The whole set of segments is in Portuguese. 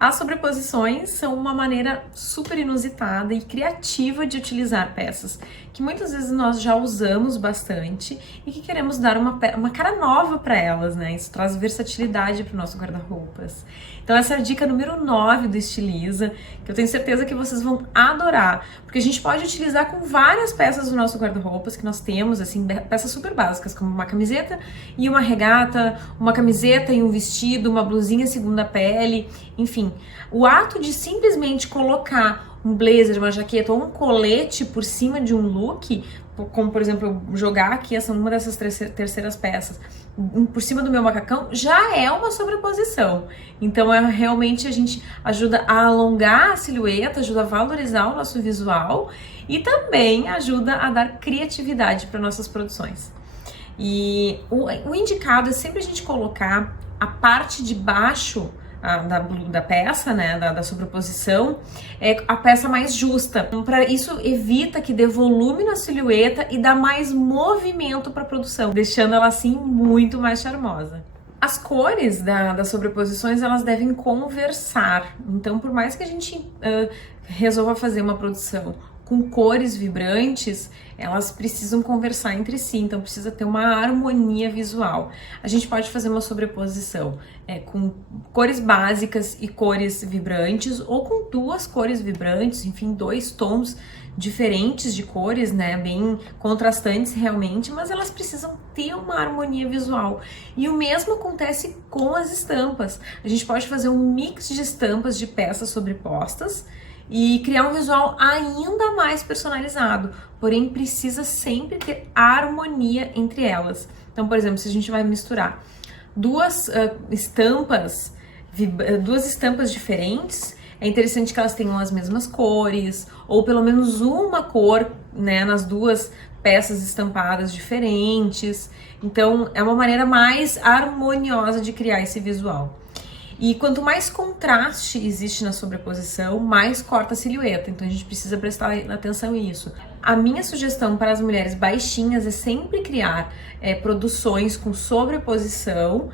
As sobreposições são uma maneira super inusitada e criativa de utilizar peças que muitas vezes nós já usamos bastante e que queremos dar uma cara nova para elas, né? Isso traz versatilidade para o nosso guarda-roupas. Então essa é a dica número 9 do Estiliza, que eu tenho certeza que vocês vão adorar, porque a gente pode utilizar com várias peças do nosso guarda-roupas que nós temos, assim, peças super básicas, como uma camiseta e uma regata, uma camiseta e um vestido, uma blusinha segunda pele, enfim. O ato de simplesmente colocar um blazer, uma jaqueta ou um colete por cima de um look, como por exemplo, eu jogar aqui uma dessas terceiras peças por cima do meu macacão, já é uma sobreposição. Então, realmente a gente ajuda a alongar a silhueta, ajuda a valorizar o nosso visual e também ajuda a dar criatividade para nossas produções. E o indicado é sempre a gente colocar a parte de baixo da peça, né, da sobreposição, é a peça mais justa. Para isso, evita que dê volume na silhueta e dá mais movimento para a produção, deixando ela assim muito mais charmosa. As cores das sobreposições, elas devem conversar. Então, por mais que a gente resolva fazer uma produção com cores vibrantes, elas precisam conversar entre si, então precisa ter uma harmonia visual. A gente pode fazer uma sobreposição com cores básicas e cores vibrantes, ou com duas cores vibrantes, enfim, dois tons diferentes de cores, né, bem contrastantes realmente, mas elas precisam ter uma harmonia visual. E o mesmo acontece com as estampas. A gente pode fazer um mix de estampas de peças sobrepostas e criar um visual ainda mais personalizado, porém precisa sempre ter harmonia entre elas. Então, por exemplo, se a gente vai misturar duas estampas diferentes, é interessante que elas tenham as mesmas cores, ou pelo menos uma cor, né, nas duas peças estampadas diferentes. Então, é uma maneira mais harmoniosa de criar esse visual. E quanto mais contraste existe na sobreposição, mais corta a silhueta. Então a gente precisa prestar atenção nisso. A minha sugestão para as mulheres baixinhas é sempre criar produções com sobreposição,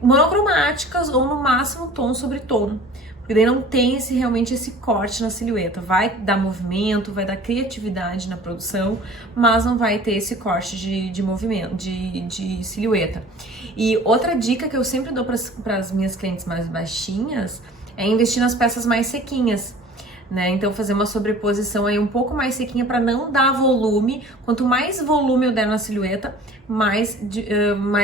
monocromáticas ou no máximo tom sobre tom. Porque daí não tem realmente esse corte na silhueta. Vai dar movimento, vai dar criatividade na produção, mas não vai ter esse corte de movimento, de silhueta. E outra dica que eu sempre dou para as minhas clientes mais baixinhas é investir nas peças mais sequinhas, né? Então fazer uma sobreposição aí um pouco mais sequinha para não dar volume. Quanto mais volume eu der na silhueta, mais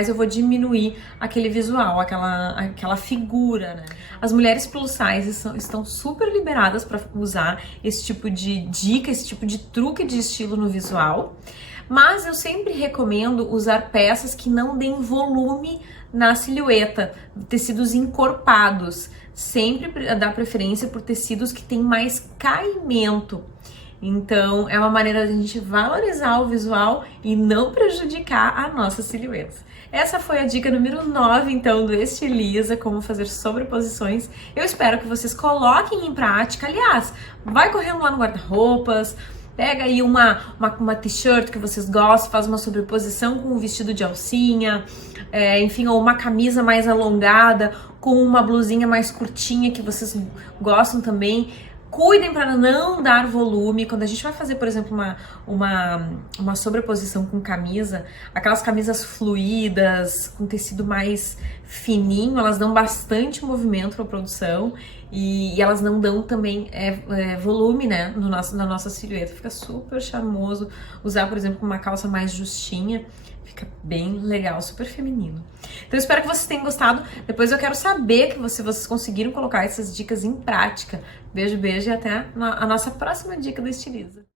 eu vou diminuir aquele visual, aquela figura, né? As mulheres plus size estão super liberadas para usar esse tipo de dica, esse tipo de truque de estilo no visual, mas eu sempre recomendo usar peças que não deem volume na silhueta, tecidos encorpados. Sempre dá preferência por tecidos que têm mais caimento. Então, é uma maneira de a gente valorizar o visual e não prejudicar a nossa silhueta. Essa foi a dica número 9, então, do Estiliza, como fazer sobreposições. Eu espero que vocês coloquem em prática. Aliás, vai correndo lá no guarda-roupas, pega aí uma t-shirt que vocês gostam, faz uma sobreposição com um vestido de alcinha, enfim, ou uma camisa mais alongada, com uma blusinha mais curtinha que vocês gostam também. Cuidem para não dar volume. Quando a gente vai fazer, por exemplo, uma sobreposição com camisa, aquelas camisas fluídas, com tecido mais fininho, elas dão bastante movimento para a produção e elas não dão também volume, né, na nossa silhueta. Fica super charmoso usar, por exemplo, uma calça mais justinha. Fica bem legal, super feminino. Então eu espero que vocês tenham gostado. Depois eu quero saber que vocês conseguiram colocar essas dicas em prática. Beijo, beijo e até a nossa próxima dica do Estiliza.